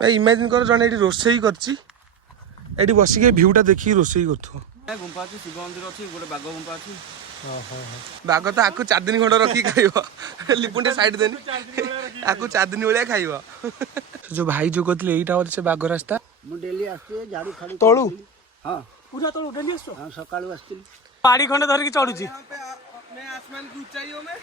भाई इमेजिन कर जने एठी रोसई करछि एठी बसिके भ्यूटा देखि रोसई करथो गुंफा अछि शिव मंदिर अछि गोटे बाग गुंफा अछि बाग तो आकु 4 दिन खंड रखी खाइबो लिपुंटे साइड देनी आकु 4 दिन बेले खाइबो जो भाई जो कहतले एटा होत से बाग रास्ता मु डेली आस्ते झाड़ू खाली तळू हां पूरा तो डेली आसो हां सकाळू आस्ती पाड़ी खंडे धर के चढ़ुची मैं आसमान की ऊंचाइयों में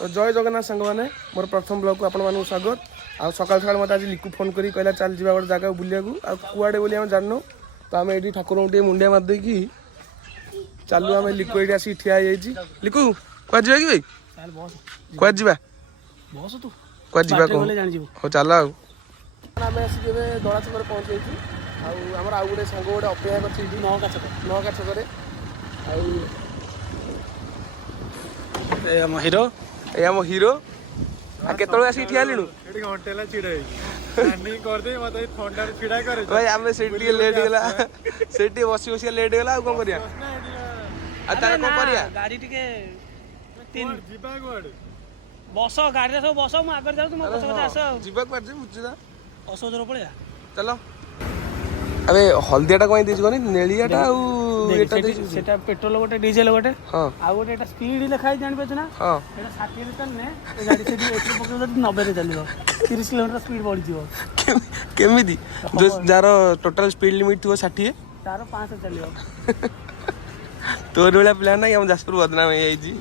तो जय जगन्नाथ संग माने मोर प्रथम ब्लॉग को आपण मानु स्वागत आ सकाल सकाल मत आज लिकु फोन करी कहला चल जीवा गोटे जगह बुलिया को आ कुआडे बोली हम जाननो तो आम एठी ठाकुर उठे मुंडिया मार दे की चालू आम लिकु एठी आसी ठिया जाईची लिकु क्वा जीवा की भाई चल बस क्वा जीवा बस तू क्वा जीवा को बोले जान जीव हो चल आउ आमे आसी केबे दड़ा छकर पहुंच जाईची आ हमर आ गोटे संग गोटे अपेक्षा करछि इठी नौका छकरे आ ए हम हीरो ए हम हीरो आ केतळ आसी ठिया लिनु एटी घंटेला चिड़ै रनिंग कर दे मते ठंडा रे चिड़ा करे भाई आमे सेठी लेट गेला सेठी बसी बसी लेट गेला आ कोन करिया आ तारे कोन करिया गाड़ी टिके तीन जीबा गोड बस गाड़ी रे सब बस मु आगर जाऊ तुम बस बस आस जीवा को जे बुझदा असोजर पड़िया चलो अबे हल्दियाटा कोइ this Ghani नेलियाटा uh Etah this सेटा पेट्रोल गोटे डीजल गोटे हां आ गोटे एटा स्पीड लिखाई जान पे ना हां एटा 60 रे चलने ए गाड़ी से एटी पकड़ 90 रे चलियो 30 किलोमीटर स्पीड बढ़ी जीवो केमिदी जो जारो टोटल स्पीड लिमिट थियो 60 तारो 5 चलियो तोर बेला प्लान नाही हम जासपुर बदनाम हे आइजी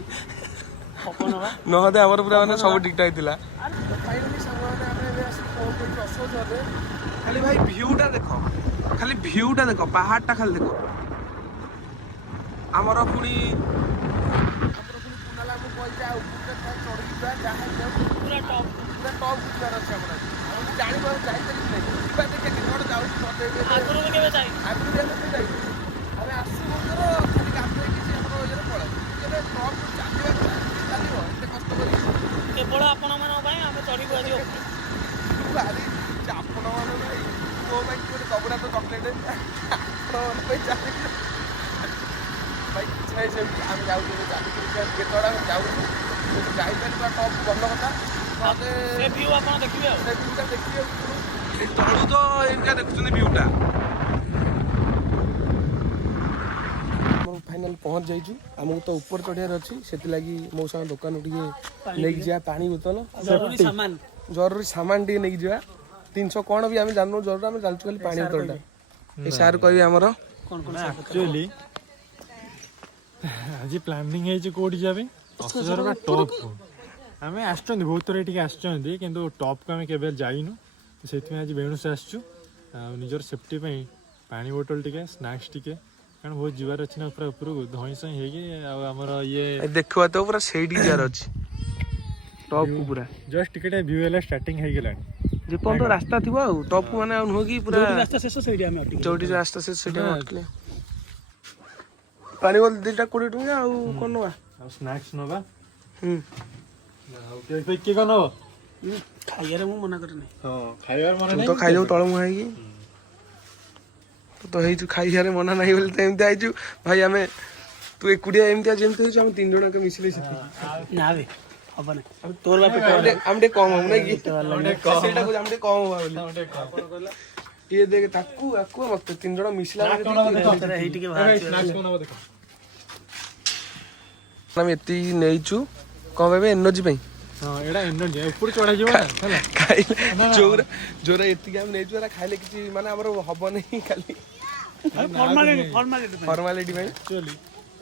अपन बा न हदे हमर पूरा माने सब ठीक ठाक थिला फाइनली संगवाने हमरे बे आसी पहुंच असोजरे खाली भाई व्यूटा देखो खाली व्यूटा देखो पहाड़टा खाली देखो हमरो पुनी पुनाला को कोइ जा ऊपर से चढ़ गया जहां पूरा टॉप उठवार ଅଛି हमरा हम जानि पर जाई तरी नहीं बा देखे कि नोड जाउ मते आगुरो केबे जाई आगु देले से जाई अरे आसु मंदिर खाली गातो कि से हमरो इरे पळे केबे टॉप चालिबा चालिबो एते कष्ट करी केवल आपण मन भाई हम चढ़ी गयो भारी चापण मान भाई ओ भाई कोन कबड़ा तो चॉकलेट तो भाई चाली भाई छै से हम जाउ के चाली के तोड़ा जाउ जाई पर टॉप बंद कथा मते से व्यू आपण देखिबे से व्यूटा देखिए तळु तो इनका देखुछने व्यूटा फाइनल पहुंच जाइछु हमहु तो ऊपर चढ़ियार अछि सेति लागि मौसा दुकान उठिए लेके जा पानी बोतल जरूरी सामान टी नहीं जा 300 कोन भी हम जाननो जरूर हम जालछु खाली पानी बोतलटा ए सार कहबी हमर कोन कोन एक्चुअली आज प्लानिंग है जे कोडी जाबे असोजर का टॉप को हमें आछन बहुत थोड़े ठीक आछन किंतु टॉप को हमें केबे जाइनु सेति में आज बेणु से आछछु निजर सेफ्टी पे पानी बोतल टिके स्नैक्स टिके कारण बहुत जीवार अछि ना ऊपर ऊपर को धोई सही हे कि हमर ये देखवा तो पूरा सेडी जार अछि टॉप को पूरा जस्ट टिकट व्यू एला स्टार्टिंग हे गेलानी जे कोन तो रास्ता थिबो टॉप को माने हो कि पूरा रास्ता शेष सेडी हम अटकी चौडी रास्ता से सेडी अटले पानी बोतल दिटा 20 टका आ कोन नवा स्नैक्स नबा हम ओके के कोन हो खाइयारे मु मना करे नहीं हां खाइबार मन तो खाइ जाऊ तळ मुहाई की तो हेइ तू खाइ यारे मना नाही बोलते एमते आइजु भाई हमें तू एकुडिया एमते जेमते हम 3 जण के मिसले से ना बे अब नहीं तोर बाप हमडे कम हम नहीं की सेटा को हमडे कम हुआ बोली ये देख ताकू आकू मत 3 जण मिसला तेरा हेइ टिके बाहर स्नैक्स कोन देखो हम एती नेइचु कम बेबे एनर्जी पई हां एडा एनर्जी ऊपर चढ़ा जीवा हैला खाइले जोरा जोरा एती हम नेइचु एरा खाइले किछि माने हमर हबो नहीं खाली फॉर्मालिटी भाई एक्चुअली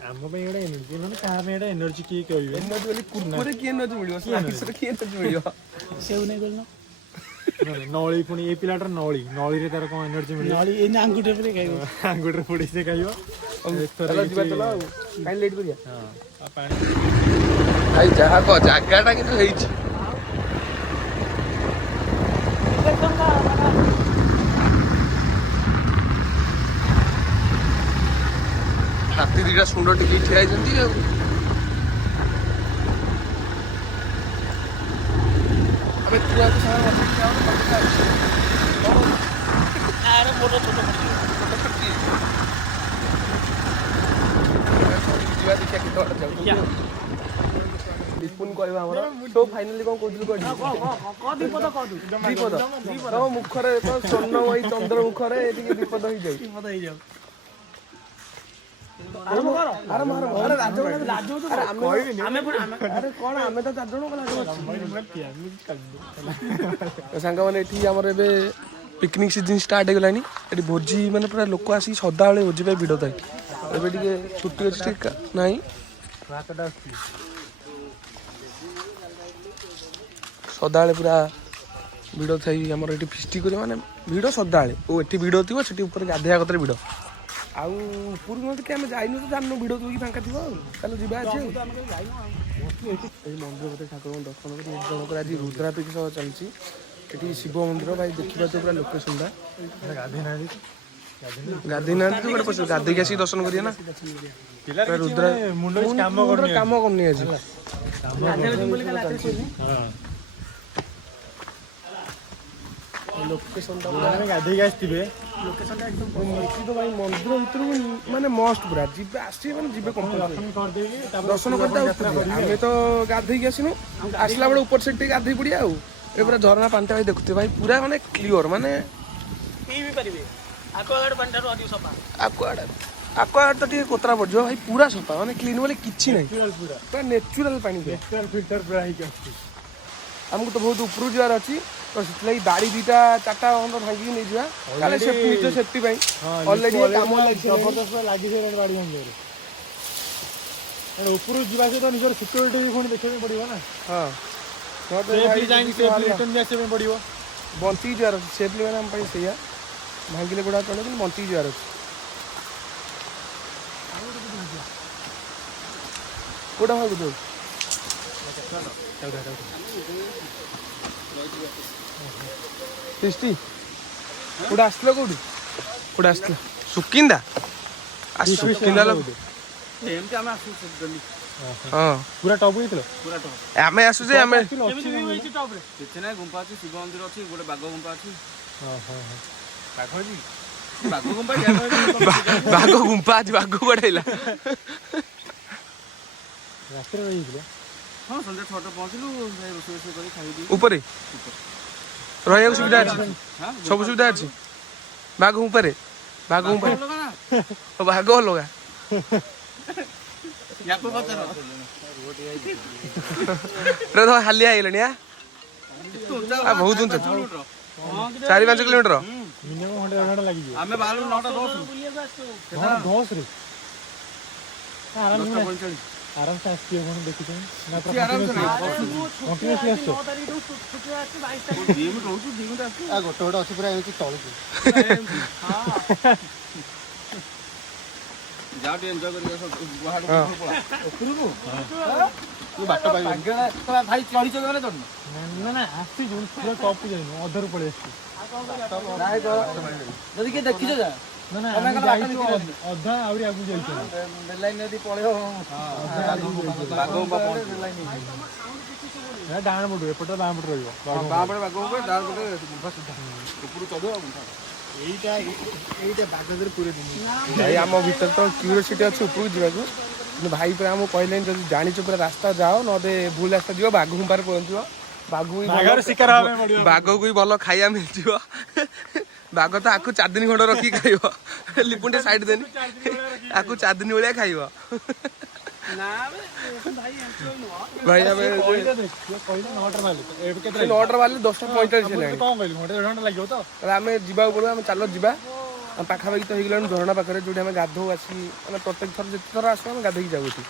हम पे एडा एनर्जी माने कहा में एडा एनर्जी की कहबे एनर्जी वाली कुरकुरे की एनर्जी मिलियो स्नैक्स की एनर्जी मिलियो सेउ नहीं बोलनो नौली पुणी ए पिलाटर नौली नौली रे तार कोन एनर्जी मिलियो नाली ए आंगुठे पे खाइबो आंगुठे फोड़ी से खाइबो चलो जीवा चलो काई लेट करिया हां आ पानी भाई जहा को जागाटा किंतु हेइची हाथी दिटा सुंदर टिकी ठिया जंती अबे तू आके सारा मत क्या अरे मोटो छोटो जीवा देखिया कितना जाऊ ଲିପୁନ କହିବା ଆମର ସୋ ଫାଇନାଲି କଣ କହୁଥିଲୁ କ ଦୀପଦ କହ ତୁ ଦୀପଦ ତମ ମୁଖରେ ତ ସ୍ୱର୍ଣ୍ଣମୟୀ ଚନ୍ଦ୍ର ମୁଖରେ ଟିକେ ବିପଦ ହେଇଯାଉ ଦୀପଦ ହେଇଯାଉ ଆରେ କଣ ଆମେ ତ 4 ଜଣ ସାଙ୍ଗମାନେ ଏଠି ଆମର ଏବେ ପିକନିକ ସିଜନ ଷ୍ଟାର୍ଟ ହେଇଗଲାଣି ଏଠି ଭୋଜି ମାନେ ପୁରା ଲୋକ ଆସିକି ସଦାବେଳେ ଭୋଜି ପାଇଁ ଭିଡ଼ ଥାଏ ଏବେ ଟିକେ ଛୁଟି ଅଛି ଠିକ ନାହିଁ ସଦାବେଳେ ପୁରା ଭିଡ଼ ଥାଇ ଆମର ଏଠି ଫିଷ୍ଟି କରି ମାନେ ଭିଡ଼ ସଦାବେଳେ ଓ ଏଠି ଭିଡ଼ ଥିବ ସେଠି ଉପରେ ଗାଧୋଇବା କତରେ ଭିଡ଼ ଆଉ ଉପରକୁ ମଧ୍ୟ ଆମେ ଯାଇନୁ ତ ଜାଣିନୁ ଭିଡ଼ ଥିବ ଫାଙ୍କା ଥିବ ଆଉ ତାହେଲେ ଯିବା ଆଜି ଆଉ ଏଇ ମନ୍ଦିର ଭିତରେ ଠାକୁରଙ୍କୁ ଦର୍ଶନ କରି ଜଣଙ୍କର ଆଜି ରୁଦ୍ରାଭିଷେକ ଚାଲିଛି ଏଠି ଶିବ ମନ୍ଦିର ଭାଇ ଦେଖିପାରୁଛ ପୁରା ଲୋକେସନଟା ଗାଧେଇ ନାହାନ୍ତି ଗୋଟେ ପଶୁ ଗାଧେଇକି ଆସିକି ଦର୍ଶନ କରିବେ ନା ରୁଦ୍ରା କାମ କରୁନି ଆଜି ଗାଧେଇକି ଆସିଥିବେ ନିଶ୍ଚିତ ଭାଇ ମନ୍ଦିର ଭିତରକୁ ମାନେ ମଷ୍ଟ ପୁରା ଯିବେ ଆସିବେ ମାନେ ଯିବେ ଦର୍ଶନ କରିତେ ଆମେ ତ ଗାଧେଇକି ଆସିନୁ ଆସିଲା ବେଳେ ଉପର ସେଠି ଟିକେ ଗାଧେଇ ପଡିଆ ଆଉ ଏ ପୁରା ଝରଣା ପାଣିଟା ଭାଇ ଦେଖୁଥିବେ ଭାଇ ପୁରା ମାନେ କ୍ଲିଅର ମାନେ ପିଇ ବି ପାରିବେ ଆକ୍ୱାଗାର୍ଡ ପାଣିଠାରୁ ଅଧିକ ସଫା ଆକ୍ୱାଗାର୍ଡ ତ ଟିକେ କୋତରା ପଡିଯିବ ଭାଇ ପୁରା ସଫା ମାନେ କ୍ଲିନ୍ ବୋଲି କିଛି ନାହିଁ ପୁରା ନେଚୁରାଲ ପାଣି ଫିଲ୍ଟର ପୁରା ହେଇକି ଆସୁଛି ଆମକୁ ତ ବହୁତ ଉପରକୁ ଯିବାର ଅଛି ତ ସେଥିଲାଗି ବାଡ଼ି 2ଟା 4ଟା ଖଣ୍ଡ ଭାଙ୍ଗିକି ନେଇଯିବା କାଳେ ନିଜ ସେଫ୍ଟି ପାଇଁ ଅଲରେଡି କାମ ଜବରଦସ୍ତ ଲାଗିସାରିଲାଣି ବାଡ଼ି ଭାଙ୍ଗିବାରେ ଉପରକୁ ଯିବା ସହିତ ନିଜର ସିକ୍ୟୁରିଟି ବି ପୁଣି ଦେଖିବାକୁ ପଡ଼ିବ ନା ହଁ ରିଟର୍ନ ବି ଆସିବା ପାଇଁ ପଡ଼ିବ ବଞ୍ଚିକି ଯିବାର ଅଛି ସେଫ୍ଲି ମାନେ ଆମ ପାଇଁ ସେଇଆ ଭାଙ୍ଗିଲେ ଗୁଡ଼ା ଚଳେ କିନ୍ତୁ ବଞ୍ଚିକି ଯିବାର ଅଛି କୋଉଟା ଭାବୁଛୁ ଫିଷ୍ଟି କୋଉଟା ଆସିଥିଲା କୋଉଟା ଆସିଥିଲା ସୁକିନ୍ଦା ସୁକିନ୍ଦା ଏମିତି ଆମେ ଆସୁ ହଁ ପୁରା ଟପ୍ ହେଇଥିଲା ଆମେ ଆସୁଛେ ଆମେ କିଛି ନାହିଁ ଗୁମ୍ଫା ଅଛି ଶିବ ମନ୍ଦିର ଅଛି ଗୋଟେ ବାଘ ଗୁମ୍ଫା ଅଛି ବାଘ ଗୁମ୍ଫା ଅଛି ବାଘ ବଢେଇଲା ରାତିରେ ରହିଯାଇଥିଲା ହଁ ସନ୍ଧ୍ୟା 6ଟା ପହଞ୍ଚିଲୁ ରୋଷେଇ କରି ଖାଇବି ଉପରେ ରହିବାକୁ ସୁବିଧା ଅଛି ସବୁ ସୁବିଧା ଅଛି ବାଘ ଉପରେ ବାଘ ଅଲଗା ହାଲିଆ ହେଇଗଲାଣି ବହୁତ ଉଞ୍ଚା 4-5 କିଲୋମିଟର ମିନିମମ୍ ଘଣ୍ଟେ ଦେଢ଼ ଘଣ୍ଟା ଲାଗିଯିବ ଆମେ ବାହାରୁ 9ଟା 10ରେ ଆରାମସେ ଆସିଥିବେ ପୁଣି ଦେଖିଛନ୍ତି ଗୋଟେ ଅଛି ପୁରା ଏମିତି ତଳକୁ ଯାଅ ଟିକେ ଏନ୍ଜୟ କରିକି ବାଟ ପାଇବେନି ଭାଇ ଚଢିଛ ମାନେ ଚଢୁନ ନା ଆସିଛୁ ପୁରା ଟପ୍କୁ ଯାଇନୁ ଅଧାରୁ ପଳେଇ ଆସିଛୁ ଯଦି କିଏ ଦେଖିଛ ଯା ଅଧା ଆହୁରି ଆଗକୁ ଯାଇଛୁ ଡାହାଣ ପଟୁ ଏପଟେ ବାଁ ପଟେ ରହିବ ଏଇଟା ବାଗରେ ପୁରେଇ ଭାଇ ଆମ ଭିତରେ ତ କ୍ୟୁରିଓସିଟି ଅଛି ଉପରକୁ ଯିବାକୁ କିନ୍ତୁ ଭାଇ ପୁରା ଆମକୁ କହିଲେନି ଯଦି ଜାଣିଛ ପୁରା ରାସ୍ତା ଯାଅ ନହେଲେ ଭୁଲ ରାସ୍ତା ଯିବ ବାଘ ଗୁମ୍ପାରେ ପହଞ୍ଚିବ ବାଘକୁ ବି ଭଲ ଖାଇବା ମିଳିଯିବ ବାଘ ତ ଆକୁ 4 ଦିନ ଖଣ୍ଡ ରଖିକି ଖାଇବ ଲିପୁନଟେ ସାଇଡ ଦେନି ଆକୁ 4 ଦିନ ଭଳିଆ ଖାଇବ ଭାଇ ଆମେ 9ଟା ବାଜିଲେ 10:45 ହେଲାଣି ଆମେ ଯିବାକୁ ପଡ଼ିବ ଆମେ ଚାଲ ଯିବା ପାଖାପାଖି ତ ହେଇଗଲାଣି ଝରଣା ପାଖରେ ଯୋଉଠି ଆମେ ଗାଧଉ ଆସିକି ମାନେ ପ୍ରତ୍ୟେକ ଥର ଯେତେ ଥର ଆସୁ ଆମେ ଗାଧେଇକି ଯାଉ ଏଠି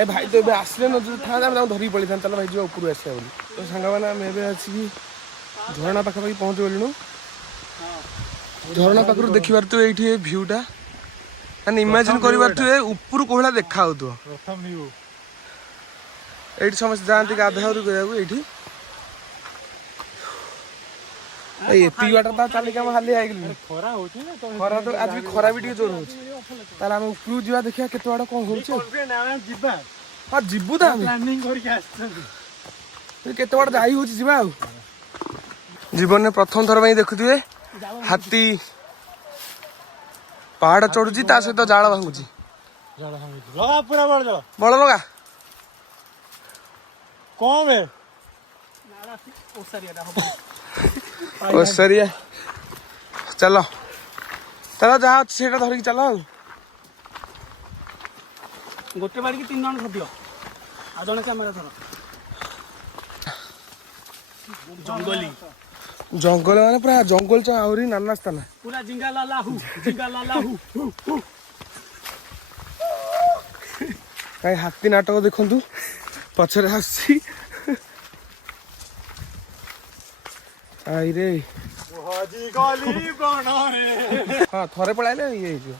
ଏ ଭାଇ ତ ଏବେ ଆସିଲେ ନ ଯଦି ଥାନ୍ତେ ଆମେ ତାଙ୍କୁ ଧରିକି ପଳେଇଥାନ୍ତେ ଚାଲ ଭାଇ ଯିବା ଉପରୁ ଆସିବା ବୋଲି ତ ସାଙ୍ଗମାନେ ଆମେ ଏବେ ଆସିକି ଝରଣା ପାଖାପାଖି ପହଞ୍ଚି ଗଲୁଣୁ ଝରଣା ପାଖରୁ ଦେଖିପାରୁଥିବେ ଏଇଠି ଏ ଭ୍ୟୁଟା ମାନେ ଇମାଜିନ୍ କରିପାରୁଥିବେ ଉପରୁ କୋଉଭଳିଆ ଦେଖା ହଉଥିବ ଏଇଠି ସମସ୍ତେ ଯାଆନ୍ତି ଗାଧାଗାଧି କରିବାକୁ ଏଇଠି ଏତିକି ବାଟ ତ ଚାଲିକି ଆମେ ହାଲିଆ ହେଇଗଲୁ ଖରା ତ ଆଜି ଖରା ବି ଟିକେ ଜୋର ହଉଛି ତାହେଲେ ଆମେ ଉପରକୁ ଯିବା ଦେଖିବା କେତେ ବାଟ କଣ ହଉଛି ହଁ ଯିବୁ ତ ଆମେ କେତେ ବାଟ ଯାଇ ହଉଛି ଯିବା ଆଉ ଜୀବନରେ ପ୍ରଥମ ଥର ପାଇଁ ଦେଖୁଥିବେ ହାତୀ ପାହାଡ ଚଢୁଛି ତା ସହିତ ଜାଳ ଭାଙ୍ଗୁଛି ବଳ ଲଗା କଣ ବେ ଓସାରିଆଟା ହବ ଓସରିଆ ଚାଲ ଚାଲ ଯାହା ଅଛି ସେଇଟା ଧରିକି ଚାଲ ଆଉ ଗୋଟେ ବାଡ଼ିକି 3 ଜଣ ଧରିଦିଅ ଆଉ ଜଣେ କ୍ୟାମେରା ଧର ଜଙ୍ଗଲି ଜଙ୍ଗଲ ମାନେ ପୁରା ଜଙ୍ଗଲ ଚ ଆହୁରି ନାନା ସ୍ଥାନ ପୁରା ଜିଙ୍ଗା ଲାଲା ହୁ କାହିଁ ହାତୀ ନାଟକ ଦେଖନ୍ତୁ ପଛରେ ଆସୁଛି ଆଇରେ ହଁ ଥରେ ପଳାଇଲେ ଇଏ ହେଇଯିବ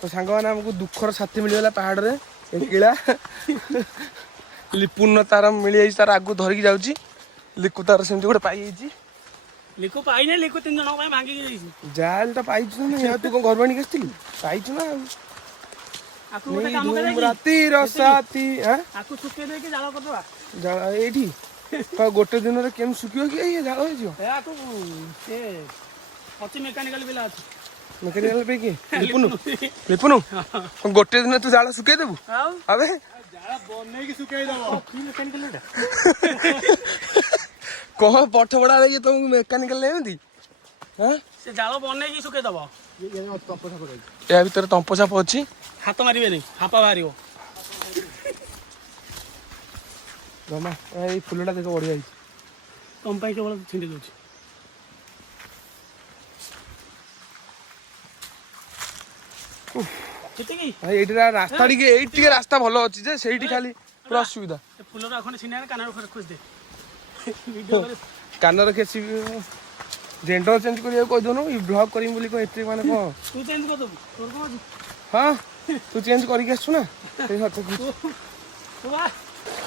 ତ ସାଙ୍ଗମାନେ ଆମକୁ ଦୁଃଖର ସାଥି ମିଳିଗଲା ପାହାଡ଼ରେ ଏକିଳା ଲିପୁନ ତାର ମିଳିଯାଇଛି ତାର ଆଗକୁ ଧରିକି ଯାଉଛି ଲିକୁ ତାର ସେମିତି ଗୋଟେ ପାଇଯାଇଛି ଲିକୁ ପାଇନି ଲିକୁ 3 ଜଣଙ୍କ ପାଇଁ ଭାଙ୍ଗିକି ଯାଇଛି ଯାହେଲେ ତ ପାଇଛୁ ନା ନାଇଁ, ଆଉ ତୁ କଣ ଘର ଆଣିକି ଆସିଥିଲୁ ପାଇଛୁ ନା ଆଉ ଆକୁ ଗୋଟେ କାମ କରିବା କି? ରାତିର ସାଥୀ ଆକୁ ଶୁକେଇ ଦେଇକି ଜାଳ କରିଦବା ଏଇଠି କଣ ଗୋଟେ ଦିନରେ କେମିତି ଶୁଖିବ କି ଇଏ ଜାଳ ହେଇଯିବ ଏ ଆକୁ ସେ ଅଛି ମେକାନିକାଲ ପିଲା ଅଛି ମେକାନିକାଲ ପାଇଁ କିଏ ଲିପୁନୁ ଗୋଟେ ଦିନ ତୁ ଜାଳ ଶୁଖେଇ ଦେବୁ ଆଉ ଆବେ ବନେଇକି ଶୁଖେଇ ଦବ କି ମେକାନିକାଲ ଏଟା କଣ ପାଠ ପଢା ହେଇକି ତମକୁ ମେକାନିକାଲ ଏମିତି ସେ ଜାଳ ବନେଇକି ଶୁକେଇ ଦବ ୟା ଭିତରେ ତମ୍ପ ସାପ ଅଛି ହାତ ମାରିବେନି ହାପା ବାହାରିବ ଜମା ଏଇ ଫୁଲଟା ଦେଖ ବଢିଆ ହେଇଛି ତମ ପାଇଁ କେବଳ ଛିଣ୍ଡି ଦଉଛି ସେତିକି ଏଇଠି ରାସ୍ତା ଟିକେ ଏଇଠି ଟିକେ ରାସ୍ତା ଭଲ ଅଛି ଯେ ସେଇଠି ଖାଲି ପୁରା ଅସୁବିଧା ଫୁଲର ଖଣ୍ଡେ ଛିଣ୍ଡା କାନରେ ଖୋଜି ଦେ ଭିଡ଼ିଓ କରି କାନରେ ଖେଚି ଜେଣ୍ଡର ଚେଞ୍ଜ କରିବାକୁ କହିଦେଉନୁ ବ୍ଲଗ୍ କରିବି ବୋଲି କଣ ଏତେ ମାନେ କଣ ତୁ ଚେଞ୍ଜ କରିଦେବୁ ତୋର କଣ ଅଛି ହଁ ତୁ ଚେଞ୍ଜ କରିକି ଆସିଛୁ ନା ସେଇ ସତ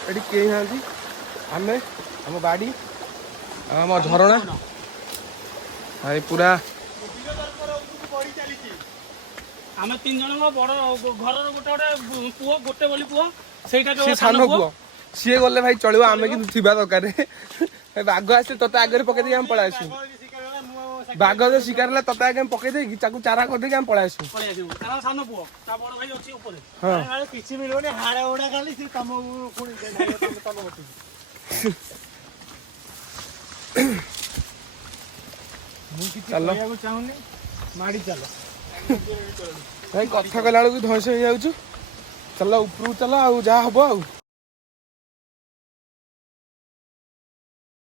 ଏଠି କେହି ନାହାନ୍ତି ଆମେ ଆମ ବାଡ଼ି ଆଉ ଆମ ଝରଣା ଭାଇ ପୁରା ଆମେ 3 ଜଣଙ୍କ ବଡ ଘରର ଗୋଟେ ପୁଅ ଗୋଟେ ବୋଲି ପୁଅ ସେଇଟା ସିଏ ସାନ ପୁଅ ସିଏ ଗଲେ ଭାଇ ଚଳିବ ଆମେ କିନ୍ତୁ ଥିବା ଦରକାର ବାଘ ଆସିଲେ ତତେ ଆଗରେ ପକେଇ ଦେଇକି ଆମେ ପଳେଇ ଆସିବୁ ବାଘ ଯଦି ଶିକାର ହେଲା ତତେ ଆଗେ ପକେଇ ଦେଇକି ତାକୁ ଚାରା କରିଦେଇକି ଆମେ ପଳେଇ ଆସିବୁ କାରଣ ସାନ ପୁଅ ତା ବଡ ଭାଇ ଅଛି ଉପରେ ହଁ କିଛି ମିଳିବନି ହାଡ ଗୁଡା ଖାଲି ସେ ତମ ମୁଁ କିଛି କହିବାକୁ ଚାହୁଁନି ମାଡି ଚାଲ ଭାଇ କଥା କହିଲା ବେଳକୁ ଧଇଁସ ହେଇଯାଉଛୁ ଚାଲ ଉପରକୁ ଚାଲ ଆଉ ଯାହା ହବ ଆଉ